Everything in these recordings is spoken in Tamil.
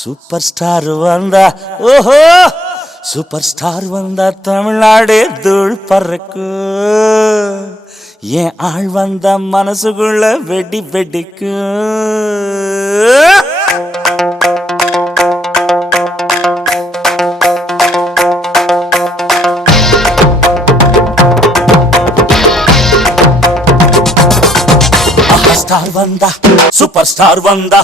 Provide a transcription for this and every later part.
சூப்பர் ஸ்டார் வந்தா ஓஹோ சூப்பர் ஸ்டார் வந்தா தமிழ்நாடே தூள் பறக்கு ஏன் ஆள் வந்தா மனசுக்குள்ள வெடி வெடிக்கு ஸ்டார் வந்தா சூப்பர் ஸ்டார் வந்தா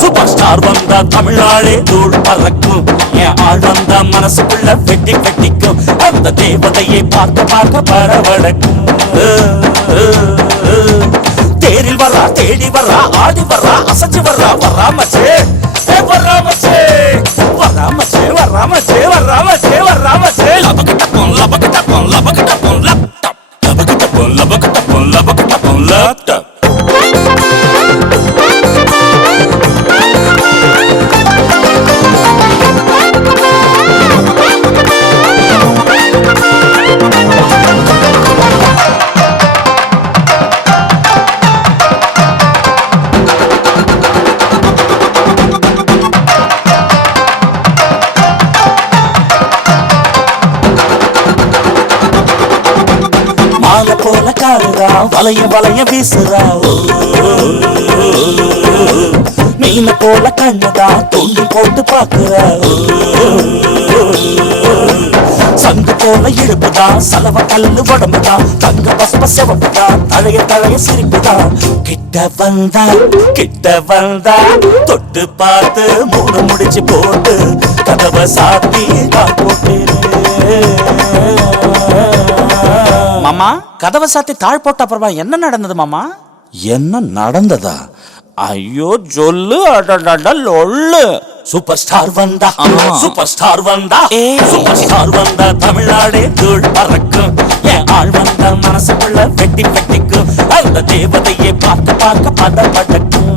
சூப்பர் ஸ்டார் வந்தா தமிழ்நாடே தூள் பறக்கும் என் ஆள் வந்தா மனசுக்குள்ள வெட்டி வெட்டிக்கும் அந்த தேவதையை பார்க்க பார்க்க பரவடக்கும் தேரில் வரா தேடி வரா ஆடி வரா அசைச்சு வரா வராமச்சே வராமச்சே வராமச்சே வராமச்சே வராமச்சே வராமச்சே லபகட்டப்போம் லபகட்டப்போம் லபகட்டப்போம் லேப்டாப் லபகட்டப்போம் லபகட்டப்போம் லபகட்டப்போம் லேப்டாப் போல காருதா வளைய வளைய வீசுறா மீன போல கண்ணுதா தூண்டி போட்டு பாக்குறா சங்கு போல இழுப்புதா சலவ கல்லு உடம்புதா தங்க பஸ்ப செவப்புதா தழைய தழைய சிரிப்புதா கிட்ட வந்தா தொட்டு பார்த்து மூணு முடிச்சு போட்டு கதவை சாத்தி போட்டு மாமா கதவை சாத்தி தாழ் போட்ட அப்புறமா என்ன நடந்தது மாமா? என்ன நடந்ததா? ஐயோ சொல்லு லொள்ளு. சூப்பர் ஸ்டார் வந்தா சூப்பர் ஸ்டார் வந்தா சூப்பர் ஸ்டார் வந்தா தமிழ்நாடே தூள் பறக்கும் என் ஆள் வந்தா மனசுக்குள்ள வெட்டி வெட்டிக்கும் அந்த தேவதையை பார்க்க பார்க்க பத படக்கும்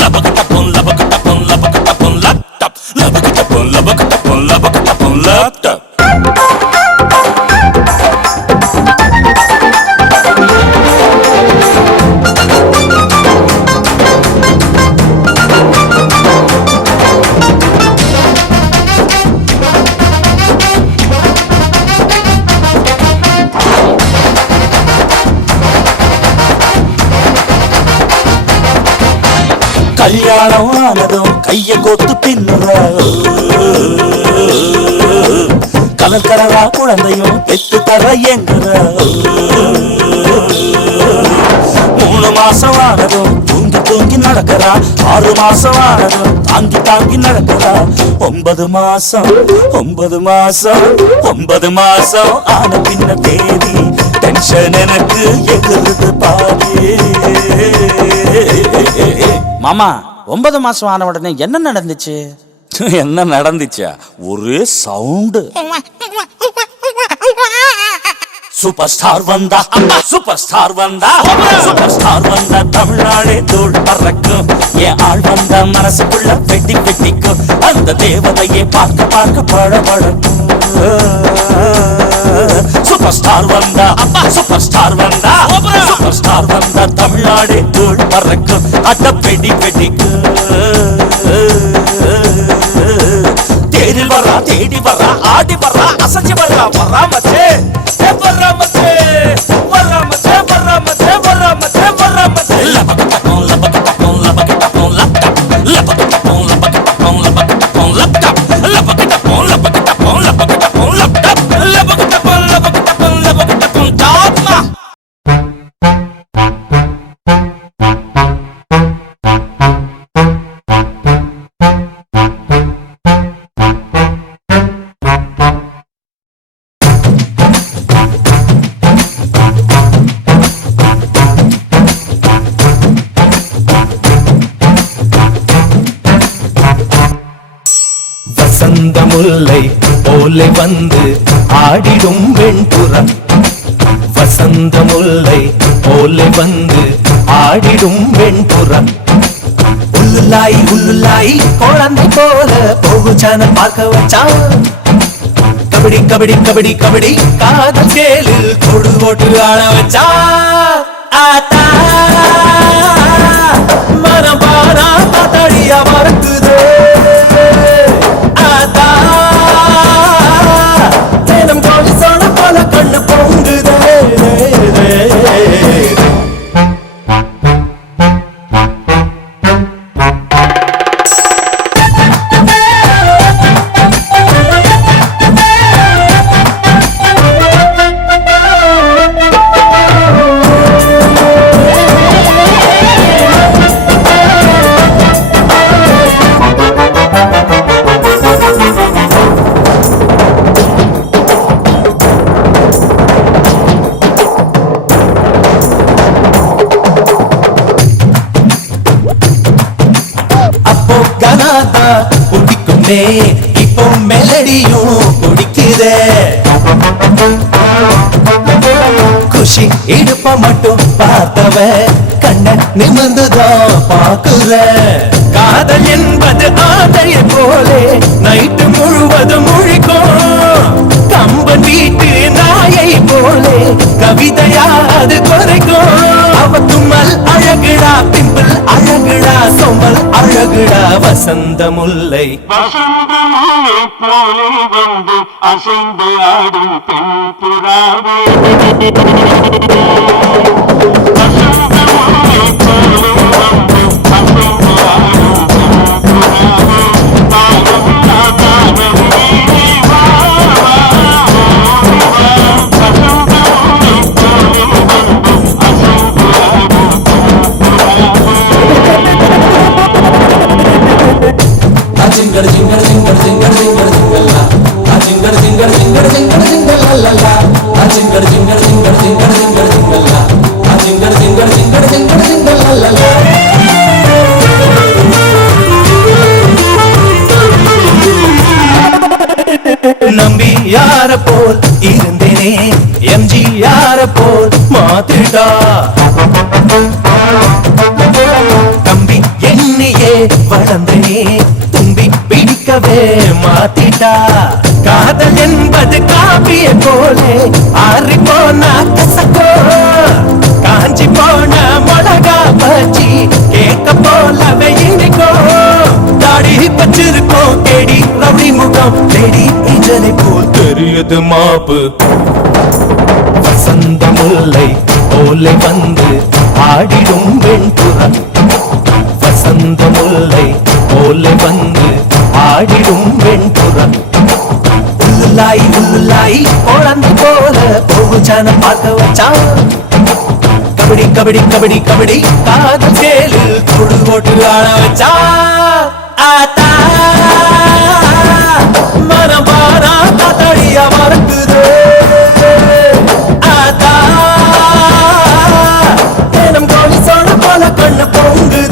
லபகட்டப்போம் லபகட்டப்போம் லபகட்டப்போம் லேப்டாப் லபகட்டப்போம் லபகட்டப்போம் லபகட்டப்போம் லேப்டாப் கல்யாணம் ஆனதும் கைய கோத்து பின்னுற கலக்கரவா குழந்தையும் பெற்று தர எங்குற 3 மாசம் ஆனதும் தூங்கி தூங்கி நடக்கிறா 6 மாசம் ஆனதும் தாங்கி தாங்கி நடக்கிறா 9 மாசம் ஆன பின்ன தேதி டென்ஷன் எனக்கு எகுறுது பாதி மாமா 9 மாசம் ஆன உடனே என்ன நடந்துச்சு? என்ன நடந்துச்சா? ஒரே சவுண்டு. சூப்பர் ஸ்டார் வந்தா சூப்பர் ஸ்டார் வந்தா சூப்பர் ஸ்டார் வந்தா தமிழ்நாடே தூள் பறக்கும் என் ஆள் வந்தா மனசுக்குள்ள வெட்டி வெட்டிக்கும் அந்த தேவதையை பார்க்க பார்க்க பழபழக்கும் சூப்பர் ஸ்டார் வந்தா சூப்பர் ஸ்டார் வந்தா சூப்பர் ஸ்டார் வந்தா தமிழ்நாடே தூள் பறக்கும் அட வெடி வெடிக்கு தேரில் வரா தேடி வரா ஆடி வரா அசைச்சு வரா வராமச்சே வராமச்சே வராமச்சே வராமச்சே வராமச்சே வராமச்சே லபகட்டப்போம் லபகட்டப்போம் லபகட்டப்போம் லேப்டாப் லபகட்டப்போம் லபகட்டப்போம் லபகட்டப்போம் லேப்டாப் லபகட்டப்போம் லபகட்டப்போம் லபகட்டப்போம் லேப்டாப் லபகட்டப்போம் லபகட்டப்போம் லபகட்டப்போம் டாப்மா வசந்த முல்லை போலே வந்து ஆடிடும் வெண்புறம் வசந்த முல்லை போலே வந்து ஆடிடும் வெண்புறம் உள்ளுலாய் உள்ளுலாய் குழந்தை போல போகுச்சான பார்க்க வச்சான் கபடி கபடி கபடி கபடி காதல் சேலில் கொடு போட்டு ஆட வச்சா ஆத்தா மனம் பாரா வச்சாதான் பிடிக்குமே இப்போ மெலடியும் பிடிக்குதே குஷி இடுப்ப மட்டும் பார்த்தவ கண்ண நிமிர்ந்துதான் பாக்குற காதல் என்பது ஆதையை போலே நைட்டு முழுவதும் முழிக்கும் கம்பன் வீட்டு நாயை போலே கவிதையா அது குறைக்கும் அவ தும்மல் அழகுடா பிம்பிள் அழகுடா சொம்பல் அழகுடா வசந்த முல்லை போலே வந்து அசைந்து ஆடும் பெண் புறாவே జింగడ జింగడ జింగడ జింగడ జింగడ జింగల్లా జింగడ జింగడ జింగడ జింగడ జింగల్లల్లా జింగడ జింగడ జింగడ జింగడ జింగడ జింగల్లా జింగడ జింగడ జింగడ జింగడ జింగల్లల్లా நம்பி யார போல் இருந்தேனே எம்ஜி யார போல் மாத்திட்டா தம்பி என்னையே வளர்ந்தேனே தும்பி பிடிக்கவே மாத்திட்டா காதல் என்பது காப்பிய போலே ஆறி போனா கசக்கோ காஞ்சி போன மிளகா பச்சி கேட்க போலவே இனிக்கோ தாடி பச்சிருக்கோம் தேடி ரவுடி முகம் தேடி இஞ்சனை போல் தெரியுது மாப்பு வசந்த முல்லை போலே வந்து ஆடிடும் வெண்புறம் வசந்த முல்லை போலே வந்து ஆடிடும் வெண்புறம் உள்ளாய் உள்ளாய் குழந்தை போல போகுச்சான பார்க்க வச்சான் கபடி கபடி கபடி கபடி காதல் சேலில் தொடு போட்டு ஆட வச்சா ஆத்தா மனமானா காத்தாடியா மறக்குது ஆத்தா தினம் கோழி சோழ போல கண்ணு பொங்குது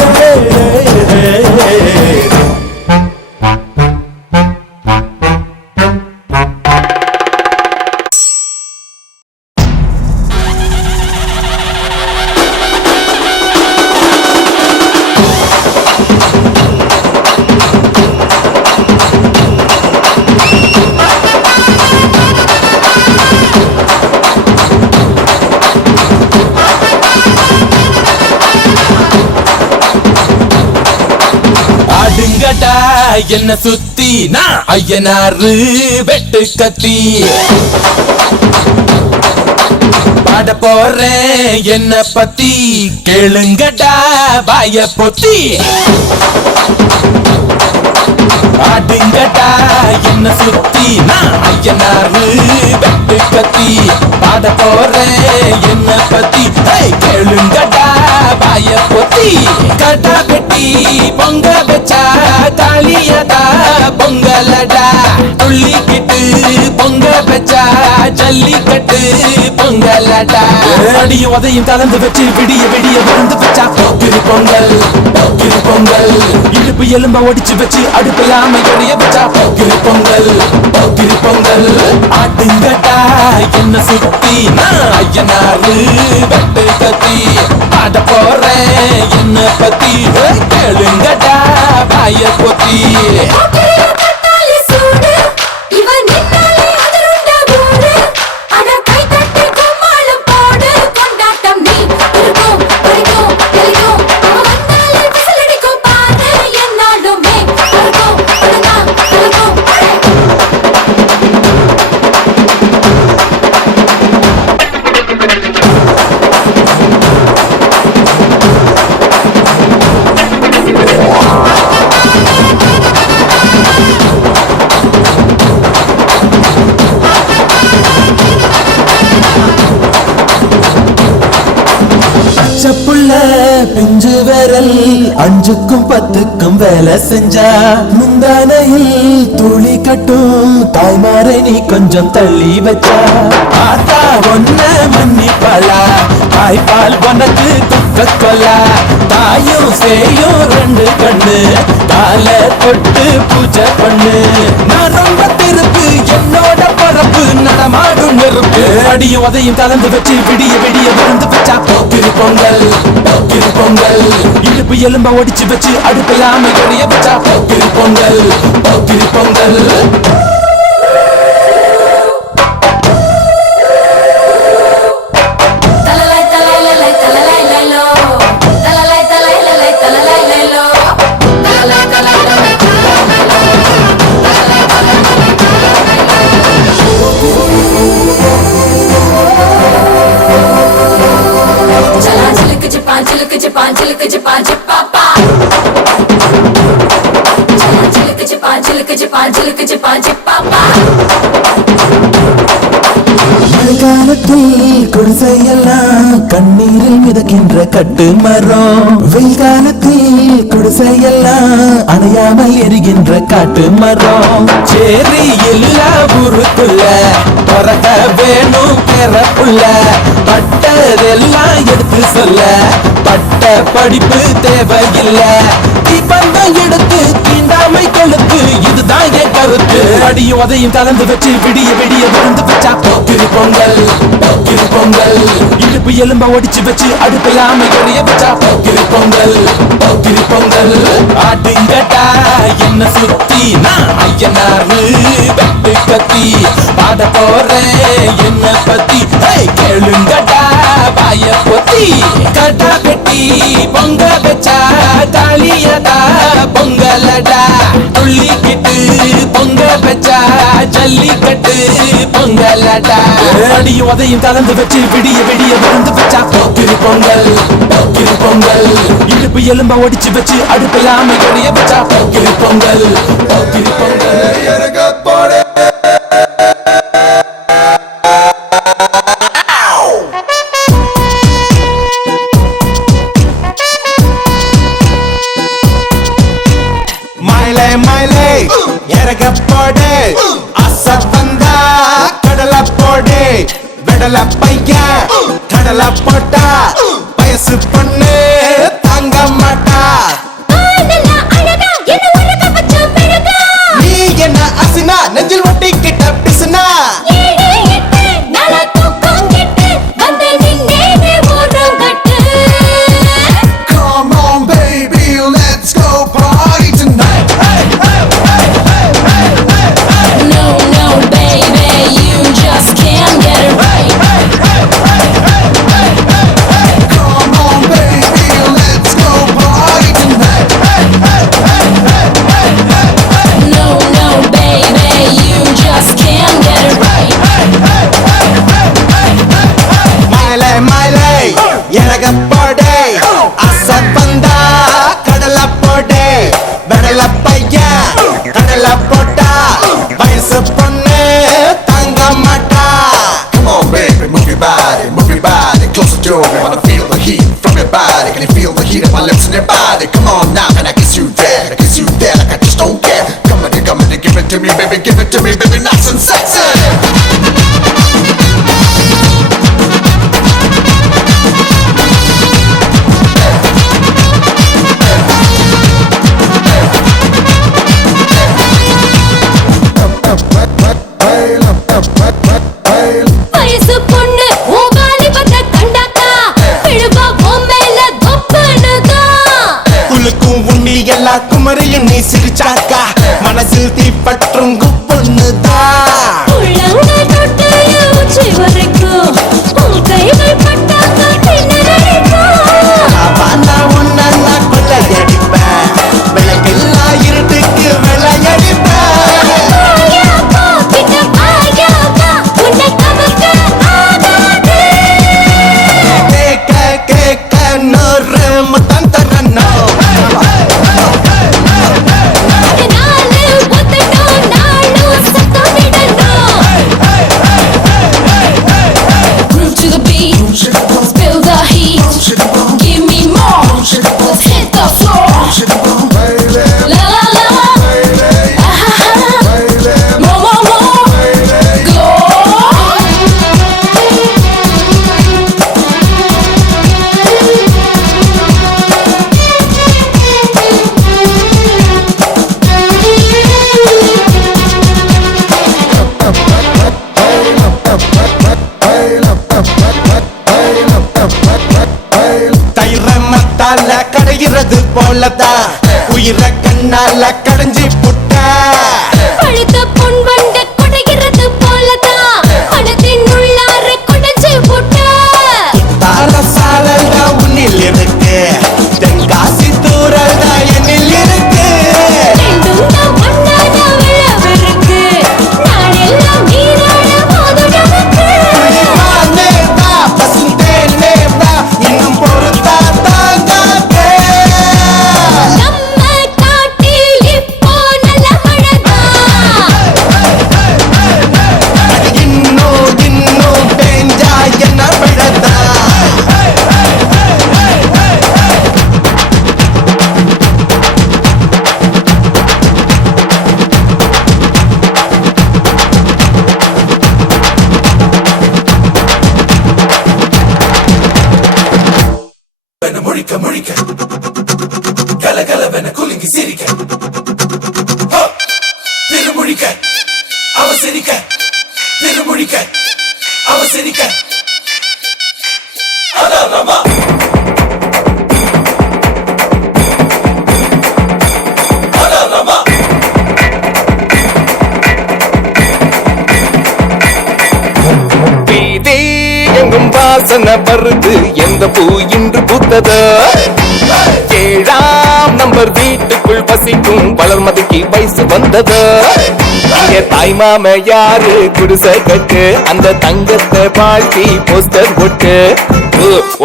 என்ன சுத்தி நான் ஐயனாரு வெட்டு கத்தி பாட போறேன் என்ன பத்தி கேளுங்கடா வாய பொத்தி ஆடுங்கடா என்ன சுத்தி நான் ஐயனாரு வெட்டு கத்தி பாட போறேன் என்ன பத்தி கேளுங்கடா வாய பொத்தி கடா பெட்டி பொங்க வச்சா தாலியதா பொங்கலடா துள்ளிக்கிட்டு பொங்க வச்சா ஜல்லிக்கட்டு பொங்கலடா அடியும் உதையும் கலந்து வச்சு விடிய விடிய விழுந்து வச்சா போக்கிரி பொங்கல் போக்கிரி பொங்கல் இடுப்பு எலும்ப ஒடிச்சு வச்சு அடுப்பில்லாம எடைய வச்சா போக்கிரி பொங்கல் போக்கிரி பொங்கல் ஆட்டுங்கடா என்ன சுத்தி நான் ஐயனாரு வெட்டு கத்தி பாட போறேன் என்ன பத்தி கேளுங்கடா வாய பொத்தி பிஞ்சு விரல் அஞ்சுக்கும் பத்துக்கும் வேலை செஞ்சா முந்தானையில் துளி கட்டும் தாய்மாரை நீ கொஞ்சம் தள்ளி வச்சா ஆத்தா ஒன்ன மன்னிப்பாளா தாய்ப்பால் உனக்கு குக்க கொல்லா தாயும் சேயும் ரெண்டு கண்ணு கால தொட்டு பூஜை பண்ணு. நான் ரொம்ப திருப்பு என்னோட பரப்பு நடமாடும் நெருப்பு. அடியும் உதையும் கலந்து வச்சு விடிய விடிய விழுந்து வச்சா போக்கிரி பொங்கல் போக்கிரி பொங்கல். இடுப்பு எலும்ப ஒடிச்சு வச்சு அடுப்பில்லாம எரிய வச்சா போக்கிரி பொங்கல் போக்கிரி பொங்கல். மழைக்காலத்தில் குடிசையெல்லாம் கண்ணீரில் மிதக்கின்ற கட்டு மரம். வெயில் காலத்தில் குடிசையெல்லாம் அணையாமல் எரிகின்ற காட்டு மரம். சேரி எல்லா ஊருக்குள்ள பறக்க வேணும் பிறப்புள்ள. பட்டதெல்லாம் எடுத்து சொல்ல பட்ட படிப்பு தேவையில்லை. தீபந்தம் எடுத்து தீண்டாமை கொழுத்து இதுதான் என் கருத்து. அடியும் உதையும் கலந்து வச்சு விடிய விடிய விழுந்து வச்சா போக்கிரி பொங்கல் போக்கிரி பொங்கல். இடுப்பு எலும்ப ஒடிச்சு வச்சு அடுப்பில்லாம எரிய வச்சா போக்கிரி பொங்கல் போக்கிரி பொங்கல். ஆட்டுங்கட்டா என்ன சுத்தி நான் ஐயனாரு வெட்டு கத்தி பாட போறேன் என்ன பத்தி. கேளுங்கட்டா பாய பொத்தி கடா வெட்டி பொங்க வச்சா தாலியடா பொங்கலடா. துள்ளிக்கிட்டு பொங்க வச்சா ஜல்லிக்கட்டு பொங்கலடா. அடியும் உதையும் கலந்து வச்சு விடிய விடிய விழுந்து வச்சா போக்கிரி பொங்கல் போக்கிரி பொங்கல். இடுப்பு எலும்ப ஒடிச்சு வச்சு அடுப்பில்லாம எரிய வச்சா போக்கிரி பொங்கல் போக்கிரி பொங்கல். இறக போடு அச வந்தா கடலை போடு. விடல பையன் கடலை போட்டா வயசு பொண்ணு தாங்க மாட்டா. நீ என்ன அசினா நெஞ்சில் ஒட்டிக்கிட்ட பிசுனா. இறக போடு அச வந்தா கடலை போடு. விடல பையன் கடலை போட்டா வயசு பொண்ணு தாங்க மாட்டா. Come on baby, move your body closer to me. Wanna feel the heat from your body. Can you feel the heat of my lips in your body? Come on now, can I kiss you there? I kiss you there like I just don't care. Come on, give it to me, baby, give it to me, baby, nice and sexy. வயசு பொண்ணு ஓகாலி பத்த கண்டாக்கா பிழுவா பொம்மையில தொப்பனுதான். குலுக்கும் உண்ணி எல்லா குமரியும் நீ சிரிச்சாக்கா மனசில் தீப்பற்றும் குப்புன்னுதான். உள்ளங்கள் தொட்டு உச்சி வரைக்கும் உன் கைகள் பட்டாக்கா திணறடிக்கும். நான் உன்னை நான் கொள்ளையடிப்பேன். விளக்கெல்லாம் இருட்டுக்கு விளையடிப்பேன். நாலு ஒத்தட்டும் நாளும் சத்தம் விடணும். போலதான் உயிரை கண்ணால கடைஞ்சி புட்ட பழுத்த பொன் வண்ட குடைகிறது போலதான் மனத்தின் உள்ளார குடைஞ்சு போட்ட தார சாரல்டா உன்னில் இருக்கு தென்காசி தூரல்டா என்னில் இருக்கு ரெண்டும் தான் ஒன்னான விழவிருக்கு நாடெல்லாம் நீராட போது நமக்கு நேர்தா பசுந்தே நேர்தா இன்னும் பொறுத்தா தாங்காதே நம்ம காட்டில் இப்போ நல்ல மழைதான் இன்னும் பேஞ்சா என்ன விழதா முழிக்க முழிக்க கலகலவென குலுங்கி சிரிக்க திருமுழிக்க அவ சிரிக்க திருமுழிக்க அவ சிரிக்க அதான் ரமா அதான் ரமா வீதி எங்கும் வாசனை வருது எந்த பூ இன்று பூத்ததோ ஏழாம் நம்பர் வீட்டுக்குள் வசிக்கும் வளர்மதிக்கு வயசு வந்ததோ இங்க தாய் மாம யாரு குடிசை கட்டு அந்த தங்கத்தை வாழ்த்தி போஸ்டர் போட்டு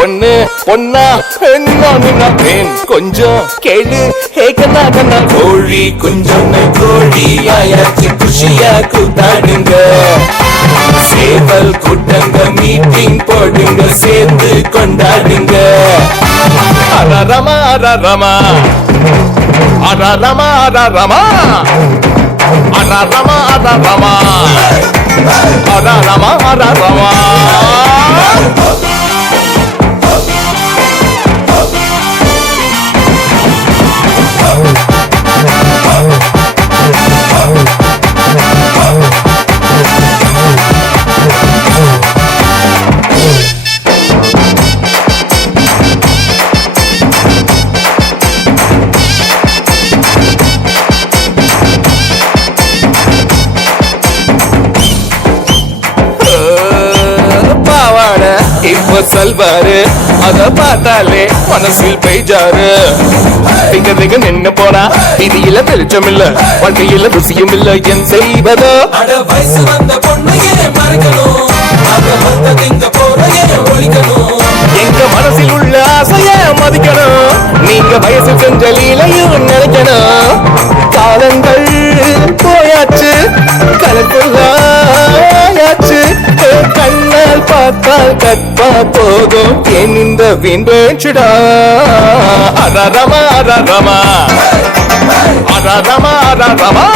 ஒண்ணு பொண்ணா பெண்ணா பெண் கொஞ்சம் கேளு ஏகனா கண்ணா கோழி கொஞ்சம் கோழி ஆயாச்சு குஷியா கூத்தாடுங்க சேவல் கூட்டங்க மீட்டிங் போடுங்க சேர்ந்து கொண்டாடுங்க அரரமா அரரமா அரரமா அரரமா அரரமா அரரமா அரரமா அரரமா இப்போ சொல்வாரு அத பார்த்தாலே மனசில் பெய்ஜாரு திங்க திங்க நின்னு போனா விதியில வெளிச்சம் இல்ல வாழ்க்கையில ருசியும் இல்ல என் செய்வதோ அட வயசு வந்த பொண்ணையே மறக்கணும் அத வந்த திங்க போறையே ஒழிக்கணும் எங்க மனசில் உள்ள ஆசைய மதிக்கணும் நீங்க வயசு செஞ்ச லீலையும் நினைக்கணும் காலங்கள் போயாச்சு கலக்குள்ளாயாச்சு கண்ணால் பார்த்தால் கற்பா போதும் என் இந்த வீண்பேச்சுடா அரரமா அரரமா அரரமா அரரமா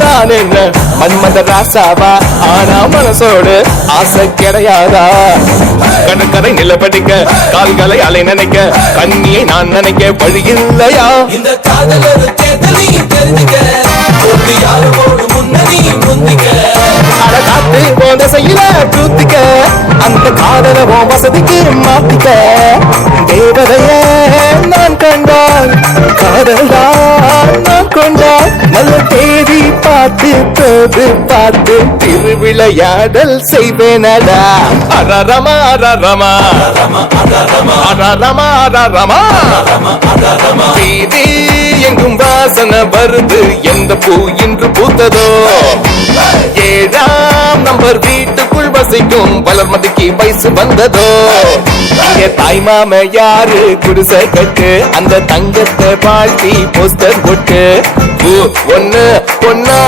நான் என்ன மன்மத ராசாவா ஆனா மனசோடு ஆசை கிடையாதா கடற்கரை நிலப்படிக்க கால்களை அலை நினைக்க கண்ணியை நான் நினைக்க வழி இல்லையா இந்த காதல் ஒரு தேர்தல் நீ தெரிஞ்சுக்க ஒன்று யாரோடு முன்னணி முந்திக்க அட காத்து போன செய்யல தூத்திக்க அந்த காதல உன் வசதிக்கு மாத்திக்க தேவதையே நான் கண்டால் காதல் நான் கொண்டால் நல்ல தேதி பார்த்து போது பார்த்து திருவிளையாடல் செய்வேனடா அரரமா அரரமா அரரமா அரரமா வீதி எங்கும் வாசனை வருது எந்த பூ இன்று பூத்ததோ ஏழாம் நம்பர் வீட்டுக்குள் வசிக்கும் வளர்மதிக்கு வயசு வந்ததோ இங்க தாய் மாம யாரு குடிசை கட்டு அந்த தங்கத்தை வாழ்த்தி போஸ்டர் போட்டு ஒண்ணு பொண்ணா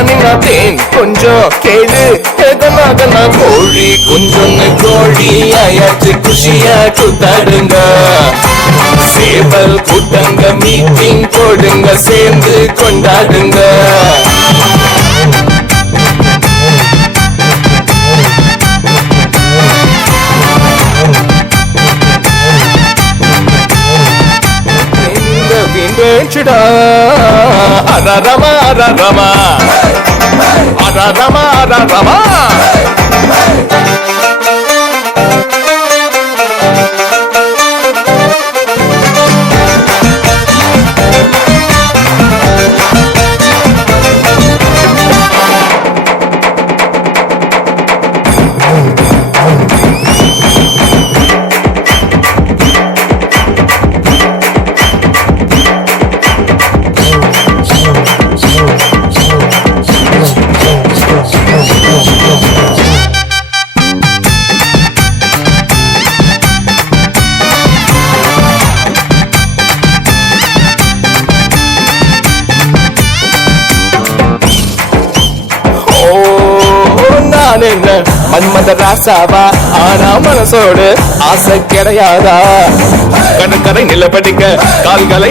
நின்னா தேன் கொஞ்சம் கேளு எதனாக கோழி கொஞ்சம் கோழி ஆயாச்சு குஷியா கூத்தாடுங்க சேவல் கூட்டங்க மீட்டிங் போடுங்க சேர்ந்து கொண்டாடுங்க வேண்டுடா அரரமா அரரமா அரரமா அரரமா மன்மத ராசாவா ஆனா மனசோடு ஆசை கிடையாதா கடற்கரை நிலப்படிக்க கால்களை